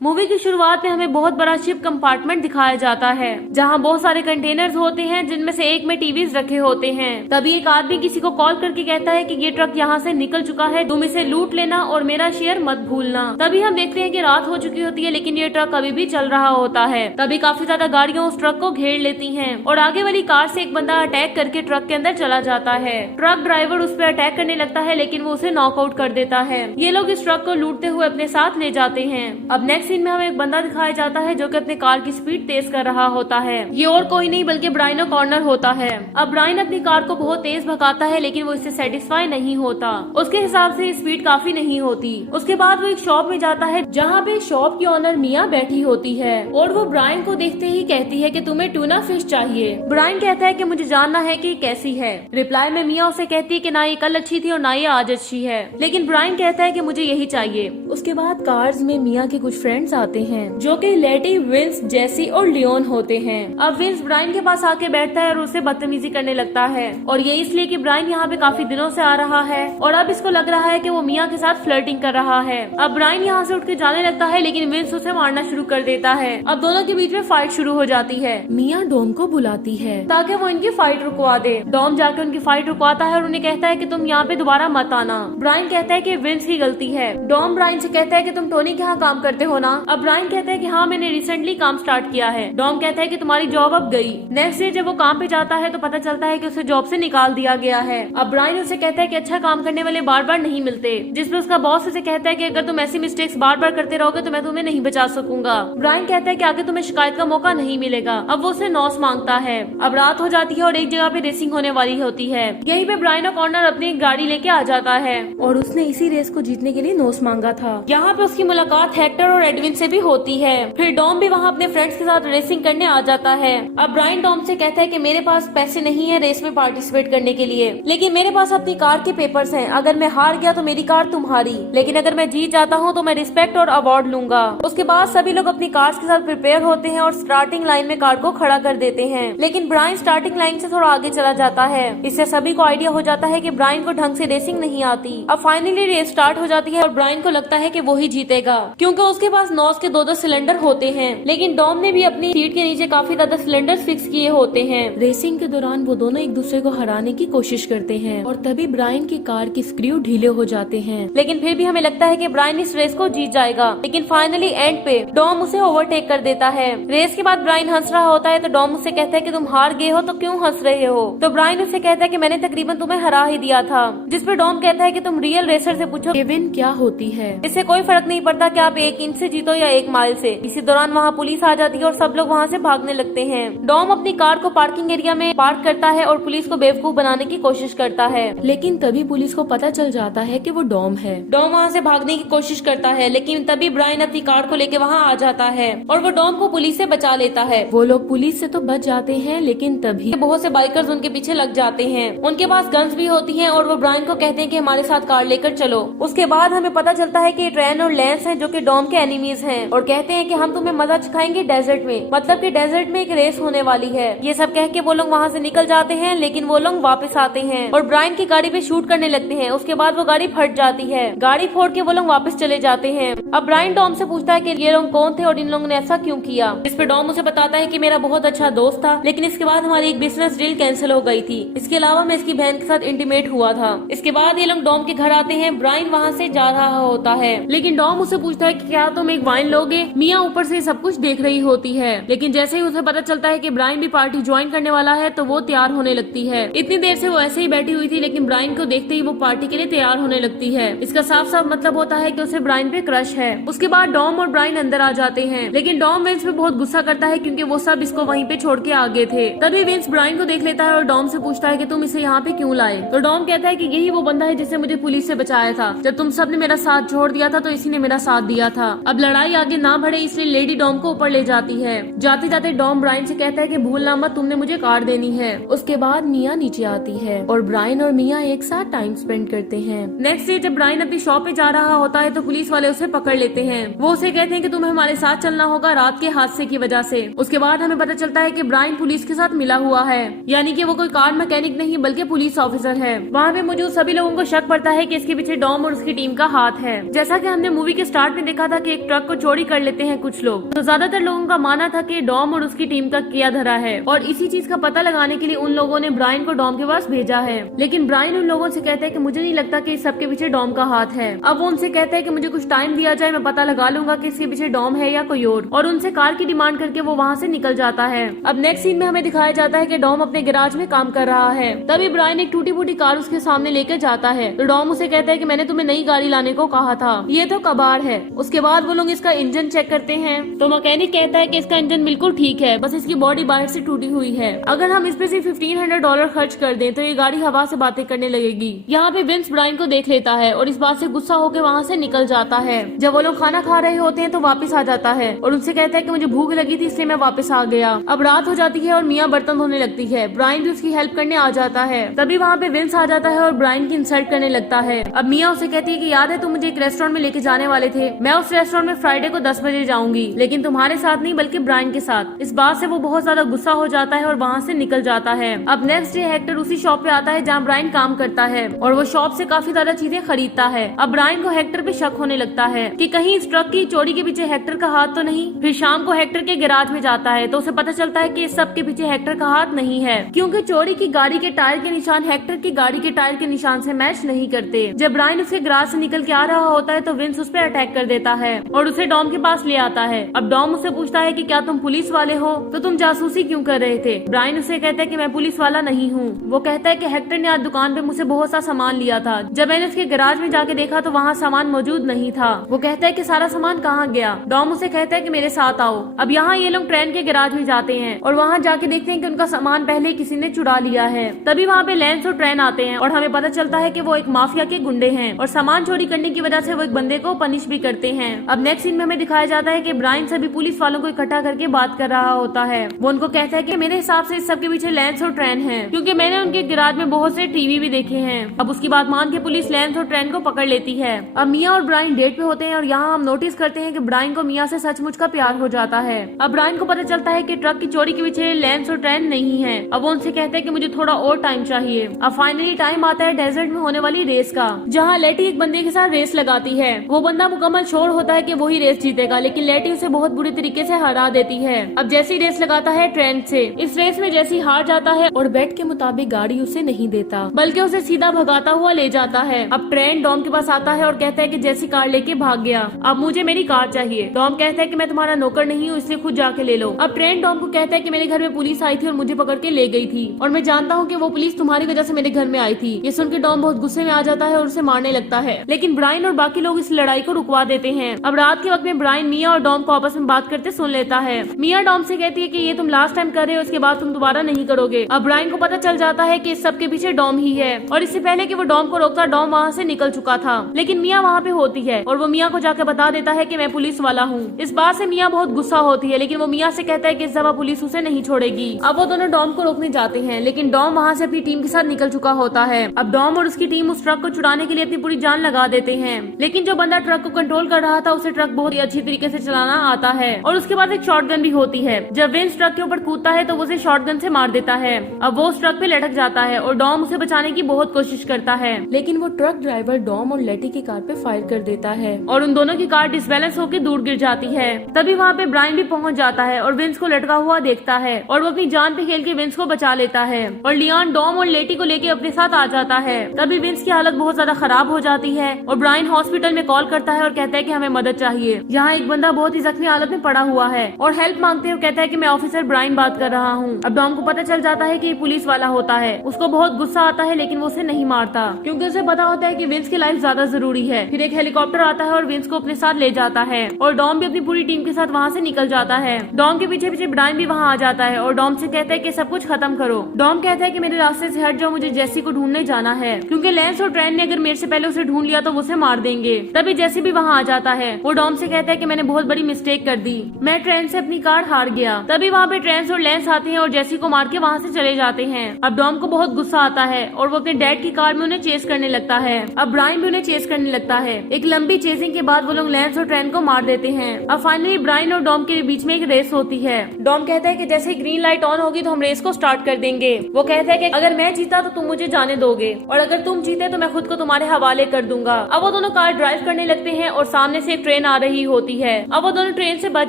Movie की शुरुआत में हमें बहुत बड़ा शिप कंपार्टमेंट दिखाया जाता है जहां बहुत सारे कंटेनर्स होते हैं जिनमें से एक में टीवीज रखे होते हैं। तभी एक आदमी किसी को कॉल करके कहता है कि ये ट्रक यहाँ से निकल चुका है, तुम इसे लूट लेना और मेरा शेयर मत भूलना। तभी हम देखते हैं कि रात हो चुकी होती है लेकिन ये ट्रक अभी भी चल रहा होता है। तभी काफी ज्यादा गाड़ियां उस ट्रक को घेर लेती हैं और आगे वाली कार से एक बंदा अटैक करके ट्रक के अंदर चला जाता है। ट्रक ड्राइवर उस पर अटैक करने लगता है लेकिन वो उसे नॉकआउट कर देता है। ये लोग इस ट्रक को लूटते हुए अपने साथ ले जाते हैं। अब नेक्स्ट सीन में हमें एक बंदा दिखाया जाता है जो कि अपने कार की स्पीड तेज कर रहा होता है। ये और कोई नहीं बल्कि ब्रायन ओकॉनर होता है। अब ब्रायन अपनी कार को बहुत तेज भगाता है लेकिन वो इससे सेटिस्फाई नहीं होता। उसके हिसाब से स्पीड काफी नहीं होती। उसके बाद वो एक शॉप में जाता है जहाँ पे शॉप की ओनर मिया बैठी होती है और वो ब्रायन को देखते ही कहती है कि तुम्हें टूना फिश चाहिए। ब्रायन कहता है कि मुझे जानना है कि कैसी है। रिप्लाई में मिया उसे कहती है कि ना ये कल अच्छी थी और ना ये आज अच्छी है, लेकिन ब्रायन कहता है कि मुझे यही चाहिए। उसके बाद कार्स में मिया के कुछ फ्रेंड्स आते हैं जो कि लेटी, विंस, जेसी और लियोन होते हैं। अब विंस ब्रायन के पास आके बैठता है और उसे बदतमीजी करने लगता है और ये इसलिए कि ब्रायन यहाँ पे काफी दिनों से आ रहा है और अब इसको लग रहा है कि वो मिया के साथ फ्लर्टिंग कर रहा है। अब ब्रायन यहाँ से उठ के जाने लगता है लेकिन विंस उसे मारना शुरू कर देता है। अब दोनों के बीच में फाइट शुरू हो जाती है। मिया डॉम को बुलाती है ताकि वो इनकी फाइट रुकवा दे। डॉम जाके उनकी फाइट रुकवाता है और उन्हें कहता है कि तुम यहाँ पे दोबारा मत आना। ब्रायन कहता है कि विंस की गलती है। डॉम ब्रायन से कहता है कि तुम टोनी के यहाँ काम करते हो ना। अब ब्रायन कहता है कि हाँ मैंने रिसेंटली काम स्टार्ट किया है। डॉम कहता है कि तुम्हारी जॉब अब गई। नेक्स्ट डे जब वो काम पे जाता है तो पता चलता है कि उसे जॉब से निकाल दिया गया है। अब ब्रायन उसे कहता है कि अच्छा काम करने वाले बार बार नहीं मिलते, जिसपे उसका बॉस उसे कहता है कि अगर तुम ऐसी मिस्टेक्स बार बार करते रहोगे तो मैं तुम्हें नहीं बचा सकूंगा। ब्रायन कहता है कि आगे तुम्हें शिकायत का मौका नहीं मिलेगा। अब वो उसे नॉस मांगता है। अब रात हो जाती है और एक जगह पे रेसिंग होने वाली होती है। यहीं पे ब्रायन ओकॉनर अपनी एक गाड़ी लेके आ जाता है और उसने इसी रेस को जीतने के लिए नॉस मांगा था। यहाँ पे उसकी मुलाकात हेक्टर और एडविन से भी होती है। फिर डॉम भी वहाँ अपने फ्रेंड्स के साथ रेसिंग करने आ जाता है। अब ब्रायन डॉम से कहता है कि मेरे पास पैसे नहीं है रेस में पार्टिसिपेट करने के लिए, लेकिन मेरे पास अपनी कार के पेपर्स हैं। अगर मैं हार गया तो मेरी कार तुम्हारी, लेकिन अगर मैं जीत जाता हूँ तो मैं रिस्पेक्ट और अवार्ड लूंगा। उसके बाद सभी लोग अपनी कार्स के साथ प्रिपेयर होते हैं और स्टार्टिंग लाइन में कार को खड़ा कर देते हैं, लेकिन ब्रायन स्टार्टिंग लाइन से थोड़ा आगे चला जाता है। इससे सभी को आइडिया हो जाता है कि ब्रायन को ढंग से रेसिंग नहीं आती। अब फाइनली रेस स्टार्ट हो जाती है और ब्रायन को लगता है कि वो ही जीतेगा क्योंकि उसके पास नॉस के दो सिलेंडर होते हैं, लेकिन डॉम ने भी अपनी सीट के नीचे काफी ज्यादा सिलेंडर फिक्स किए होते हैं। रेसिंग के दौरान वो दोनों एक दूसरे को हराने की कोशिश करते हैं और तभी ब्रायन की कार की स्क्रू ढीले हो जाते हैं, लेकिन फिर भी हमें लगता है कि ब्रायन इस रेस को जीत जाएगा। लेकिन फाइनली एंड पे डॉम उसे ओवरटेक कर देता है। रेस के बाद ब्रायन हंस रहा होता है तो डॉम उससे कहता है कि तुम हार गए हो तो क्यों हंस रहे हो। तो ब्रायन उससे कहता है कि मैंने तकरीबन तुम्हें हरा ही दिया था, जिस पे डॉम कहता है कि तुम रियल रेसर से पूछो विन क्या होती है। इससे कोई फर्क नहीं पड़ता कि आप 1 इंच से जीतो या 1 माइल से। इसी दौरान वहाँ पुलिस आ जाती है और सब लोग वहाँ से भागने लगते हैं। डॉम अपनी कार को पार्किंग एरिया में पार्क करता है और पुलिस को बेवकूफ बनाने की कोशिश करता है, लेकिन तभी पुलिस को पता चल जाता है कि वो डॉम है। डॉम वहाँ से भागने की कोशिश करता है, लेकिन तभी ब्रायन अपनी कार को लेके वहाँ आ जाता है और वो डॉम को पुलिस से बचा लेता है। वो लोग पुलिस से तो बच जाते हैं, लेकिन तभी बहुत से बाइकर्स उनके पीछे लग जाते हैं। उनके पास गन्स भी होती हैं और वो ब्रायन को कहते हैं कि हमारे साथ कार लेकर चलो। उसके बाद हमें पता चलता है कि ट्रेन और लेंस हैं जो कि डॉम के एनिमीज हैं और कहते हैं कि हम तुम्हें मजा सिखाएंगे डेजर्ट में, मतलब कि डेजर्ट में एक रेस होने वाली है। ये सब कह के वो लोग वहाँ से निकल जाते हैं, लेकिन वो लोग वापस आते हैं और ब्रायन की गाड़ी पे शूट करने लगते हैं। उसके बाद वो गाड़ी फट जाती है। गाड़ी फोड़ के वो लोग वापस चले जाते हैं। अब ब्रायन डॉम से पूछता है कि ये लोग कौन थे और इन लोगों ने ऐसा क्यों किया। इस पे डॉम उसे बताता है कि मेरा बहुत अच्छा दोस्त था, लेकिन इसके बाद हमारी एक बिजनेस डील कैंसिल हो गई थी। इसके अलावा मैं इसकी बहन के साथ इंटीमेट हुआ था। इसके बाद ये लोग डॉम के घर आते हैं। ब्रायन वहाँ से जा रहा होता है, लेकिन डॉम उसे पूछता है कि क्या तुम एक वाइन लोगे। मिया ऊपर से सब कुछ देख रही होती है, लेकिन जैसे ही उसे पता चलता है कि ब्रायन भी पार्टी ज्वाइन करने वाला है तो वो तैयार होने लगती है। इतनी देर से वो ऐसे ही बैठी हुई थी, लेकिन ब्रायन को देखते ही वो पार्टी के लिए तैयार होने लगती है। इसका साफ साफ मतलब होता है कि उसे ब्रायन पे क्रश है। उसके बाद डॉम और ब्रायन अंदर आ जाते हैं, लेकिन डॉम विंस पे बहुत गुस्सा करता है क्योंकि वो सब इसको वहीं पे छोड़ के आगे थे। तभी विंस ब्रायन को देख लेता है और डॉम से पूछता है कि तुम इसे यहाँ पे क्यों लाए। तो डॉम कहता है कि यही वो बंदा है जिसने मुझे पुलिस से बचाया था। जब तुम सब ने मेरा साथ छोड़ दिया था तो इसी ने मेरा साथ दिया था। अब लड़ाई आगे ना बढ़े इसलिए लेडी डॉम को ऊपर ले जाती है। जाते जाते डॉम ब्रायन से कहता है कि भूलना मत, तुमने मुझे कार देनी है। उसके बाद मिया नीचे आती है और ब्रायन और मिया एक साथ टाइम स्पेंड करते हैं। नेक्स्ट डे जब ब्रायन अपनी शॉप पे जा रहा होता है तो पुलिस वाले उसे पकड़ लेते हैं। वो उसे कहते हैं कि तुम्हें हमारे साथ चलना होगा रात के हादसे की वजह से। उसके बाद हमें पता चलता है कि ब्रायन पुलिस के साथ मिला हुआ है, यानी कि वो कोई कार मैकेनिक नहीं बल्कि पुलिस ऑफिसर है। वहाँ पे मौजूद सभी लोगों को शक पड़ता है कि इसके पीछे डॉम और उसकी टीम का हाथ है। जैसा कि हमने मूवी के स्टार्ट में देखा था कि एक एक ट्रक को चोरी कर लेते हैं कुछ लोग। तो ज्यादातर लोगों का मानना था कि डॉम और उसकी टीम का किया धरा है और इसी चीज का पता लगाने के लिए उन लोगों ने ब्रायन को डॉम के पास भेजा है। लेकिन ब्रायन उन लोगों से कहता है कि मुझे नहीं लगता कि इस सब के पीछे डॉम का हाथ है। अब वो उनसे कहता है कि मुझे कुछ टाइम दिया जाए, मैं पता लगा लूंगा कि इसके पीछे डॉम है या कोई और उनसे कार की डिमांड करके वो वहाँ से निकल जाता है। अब नेक्स्ट सीन में हमें दिखाया जाता है कि डॉम अपने गैराज में काम कर रहा है। तभी ब्रायन एक टूटी फूटी कार उसके सामने लेकर जाता है तो डॉम उसे कहता है कि मैंने तुम्हें नई गाड़ी लाने को कहा था, ये तो कबाड़ है। उसके बाद वो लोग इसका इंजन चेक करते हैं तो मैकेनिक कहता है कि इसका इंजन बिल्कुल ठीक है, बस इसकी बॉडी बाहर से टूटी हुई है। अगर हम इस पे सिर्फ $1500 खर्च कर दें तो ये गाड़ी हवा से बातें करने लगेगी। यहाँ पे विंस ब्रायन को देख लेता है और इस बात से गुस्सा होकर वहाँ से निकल जाता है। जब वो लोग खाना खा रहे होते हैं तो वापस आ जाता है और उनसे कहता है कि मुझे भूख लगी थी इसलिए मैं वापस आ गया। अब रात हो जाती है और मिया बर्तन धोने लगती है। ब्रायन भी उसकी हेल्प करने आ जाता है। तभी वहाँ पे विंस आ जाता है और ब्रायन की इंसल्ट करने लगता है। अब मिया उसे कहती है कि याद है तुम मुझे एक रेस्टोरेंट में लेके जाने वाले थे, मैं उस रेस्टोरेंट में फ्राइडे को 10 बजे जाऊंगी, लेकिन तुम्हारे साथ नहीं बल्कि ब्रायन के साथ। इस बात से वो बहुत ज्यादा गुस्सा हो जाता है और वहाँ से निकल जाता है। अब नेक्स्ट डे हेक्टर उसी शॉप पे आता है जहाँ ब्रायन काम करता है और वो शॉप से काफी ज्यादा चीजें खरीदता है। अब ब्रायन को हेक्टर पे शक होने लगता है कि कहीं इस ट्रक की चोरी के पीछे हेक्टर का हाथ तो नहीं। फिर शाम को हेक्टर के गैराज में जाता है तो उसे पता चलता है कि इस सब के पीछे हेक्टर का हाथ नहीं है, क्योंकि चोरी की गाड़ी के टायर के निशान हेक्टर की गाड़ी के टायर के निशान से मैच नहीं करते। जब ब्रायन उसके गैराज से निकल के आ रहा होता है तो विंस उस पर अटैक कर देता है और उसे डॉम के पास ले आता है। अब डॉम उसे पूछता है कि क्या तुम पुलिस वाले हो, तो तुम जासूसी क्यों कर रहे थे। ब्रायन उसे कहता है कि मैं पुलिस वाला नहीं हूँ। वो कहता है कि हेक्टर ने आज दुकान पे मुझसे बहुत सा सामान लिया था, जब मैंने उसके गैराज में जाके देखा तो वहाँ सामान मौजूद नहीं था। वो कहता है कि सारा सामान कहाँ गया। डॉम उसे कहता है कि मेरे साथ आओ। अब यहाँ ये लोग ट्रेन के गैराज में जाते हैं और वहाँ जाके देखते हैं कि उनका सामान पहले किसी ने चुरा लिया है। तभी वहाँ पे लैंस और ट्रेन आते हैं और हमें पता चलता है कि वो एक माफिया के गुंडे हैं और सामान चोरी करने की वजह से वो एक बंदे को पनिश भी करते हैं। अब नेक्स्ट सीन में हमें दिखाया जाता है कि ब्रायन सभी पुलिस वालों को इकट्ठा करके बात कर रहा होता है। वो उनको कहता है कि मेरे हिसाब से इस सब के पीछे लैंस और ट्रेन है, क्योंकि मैंने उनके गैराज में बहुत से टीवी भी देखे हैं। अब उसकी बात मान के पुलिस लैंस और ट्रेन को पकड़ लेती है। अब मिया और ब्रायन डेट पे होते हैं और यहाँ हम नोटिस करते हैं कि ब्रायन को मिया से सचमुच का प्यार हो जाता है। अब ब्रायन को पता चलता है कि ट्रक की चोरी के पीछे लैंस और ट्रेन नहीं है। अब वो उनसे कहते हैं कि मुझे थोड़ा और टाइम चाहिए। अब फाइनली टाइम आता है डेजर्ट में होने वाली रेस का, जहाँ लेटी एक बंदे के साथ रेस लगाती है। वो बंदा मुकम्मल श्योर होता है कि वही रेस जीतेगा, लेकिन लेटी उसे बहुत बुरी तरीके से हरा देती है। अब जैसी रेस लगाता है ट्रेन से, इस रेस में जैसी हार जाता है और बेट के मुताबिक गाड़ी उसे नहीं देता बल्कि उसे सीधा भगाता हुआ ले जाता है। अब ट्रेन डॉम के पास आता है और कहता है कि जैसी कार लेके भाग गया, अब मुझे मेरी कार चाहिए। डॉम कहता है कि मैं तुम्हारा नौकर नहीं हूँ, इसलिए खुद जाके ले लो। अब ट्रेन डॉम को कहता है कि मेरे घर में पुलिस आई थी और मुझे पकड़ के ले गई थी और मैं जानता हूँ कि वो पुलिस तुम्हारी वजह से मेरे घर में आई थी। ये सुनकर डॉम बहुत गुस्से में आ जाता है और उसे मारने लगता है, लेकिन ब्रायन और बाकी लोग इस लड़ाई को रुकवा देते हैं। अब रात के वक्त में ब्रायन मिया और डॉम को आपस में बात करते सुन लेता है। मिया डॉम से कहती है कि ये तुम लास्ट टाइम कर रहे हो, इसके बाद तुम दोबारा नहीं करोगे। अब ब्रायन को पता चल जाता है कि इस सब के पीछे डॉम ही है और इससे पहले कि वो डॉम को रोकता डॉम वहाँ से निकल चुका था, लेकिन मिया वहाँ पे होती है और वो मिया को जाकर बता देता है कि मैं पुलिस वाला हूँ। इस बात से मिया बहुत गुस्सा होती है, लेकिन वो मिया से कहता है कि इस दफा पुलिस उसे नहीं छोड़ेगी। अब वो दोनों डॉम को रोकने जाते हैं, लेकिन डॉम वहाँ से अपनी टीम के साथ निकल चुका होता है। अब डॉम और उसकी टीम उस ट्रक को छुड़ाने के लिए अपनी पूरी जान लगा देते हैं, लेकिन जो बंदा ट्रक को कंट्रोल कर रहा था उसे ट्रक बहुत ही अच्छी तरीके से चलाना आता है और उसके बाद एक शॉटगन भी होती है। जब विंस ट्रक के ऊपर कूदता है तो वो उसे शॉटगन से मार देता है। अब वो उस ट्रक पे लटक जाता है और डॉम उसे बचाने की बहुत कोशिश करता है, लेकिन वो ट्रक ड्राइवर डॉम और लेटी की कार पे फायर कर देता है और उन दोनों की कार डिसबैलेंस होकर दूर गिर जाती है। तभी वहाँ पे ब्रायन भी पहुँच जाता है और विंस को लटका हुआ देखता है और वो अपनी जान पे खेल के विंस को बचा लेता है और लियान डॉम और लेटी को लेके अपने साथ आ जाता है। तभी विंस की हालत बहुत ज्यादा खराब हो जाती है और ब्रायन हॉस्पिटल में कॉल करता है और कहता है कि हमें मदद चाहिए। यहाँ एक बंदा बहुत ही जख्मी हालत में पड़ा हुआ है और हेल्प मांगते हुए कहता है कि मैं ऑफिसर ब्रायन बात कर रहा हूँ। अब डॉम को पता चल जाता है कि ये पुलिस वाला होता है। उसको बहुत गुस्सा आता है, लेकिन वो उसे नहीं मारता क्योंकि उसे पता होता है कि विंस की लाइफ ज्यादा जरूरी है। फिर एक हेलीकॉप्टर आता है और विंस को अपने साथ ले जाता है और डॉम भी अपनी पूरी टीम के साथ वहाँ से निकल जाता है। डॉम के पीछे पीछे ब्रायन भी वहाँ आ जाता है और डॉम से कहता है कि सब कुछ खत्म करो। डॉम कहता है कि मेरे रास्ते से हट जाओ, मुझे जेसी को ढूंढने जाना है, क्योंकि लैंस और ट्रेन ने अगर मेरे से पहले उसे ढूंढ लिया तो वो उसे मार देंगे। तभी जेसी भी वहाँ आ जाता है। वो डॉम से कहता है कि मैंने बहुत बड़ी मिस्टेक कर दी, मैं ट्रेन से अपनी कार हार गया। तभी वहाँ पे ट्रेन और लैंस आते हैं और जेसी को मार के वहाँ से चले जाते हैं। अब डॉम को बहुत गुस्सा आता है और वो अपने डैड की कार में उन्हें चेस करने लगता है। अब ब्रायन भी उन्हें चेस करने लगता है। एक लंबी चेसिंग के बाद वो लोग लैंस और ट्रेन को मार देते हैं। अब फाइनली ब्रायन और डॉम के बीच में एक रेस होती है। डॉम कहता है कि जैसे ग्रीन लाइट ऑन होगी तो हम रेस को स्टार्ट कर देंगे। वो कहता है कि अगर मैं जीता तो तुम मुझे जाने दोगे और अगर तुम जीते तो मैं खुद को तुम्हारे हवाले कर दूंगा। अब वो दोनों कार ड्राइव करने लगते हैं और सामने से एक ट्रेन ट्रेन आ रही होती है। अब वो दोनों ट्रेन से बच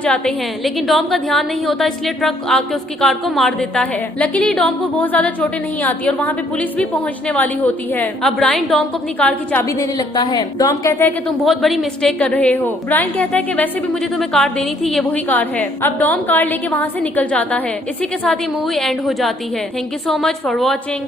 जाते हैं, लेकिन डॉम का ध्यान नहीं होता, इसलिए ट्रक आके उसकी कार को मार देता है। लकीली डॉम को बहुत ज्यादा चोटें नहीं आती और वहाँ पे पुलिस भी पहुँचने वाली होती है। अब ब्रायन डॉम को अपनी कार की चाबी देने लगता है। डॉम कहता है कि तुम बहुत बड़ी मिस्टेक कर रहे हो। ब्रायन कहता है कि वैसे भी मुझे तुम्हें कार देनी थी, ये वही कार है। अब डॉम कार लेके वहाँ से निकल जाता है। इसी के साथ ही मूवी एंड हो जाती है। Thank you so much for watching.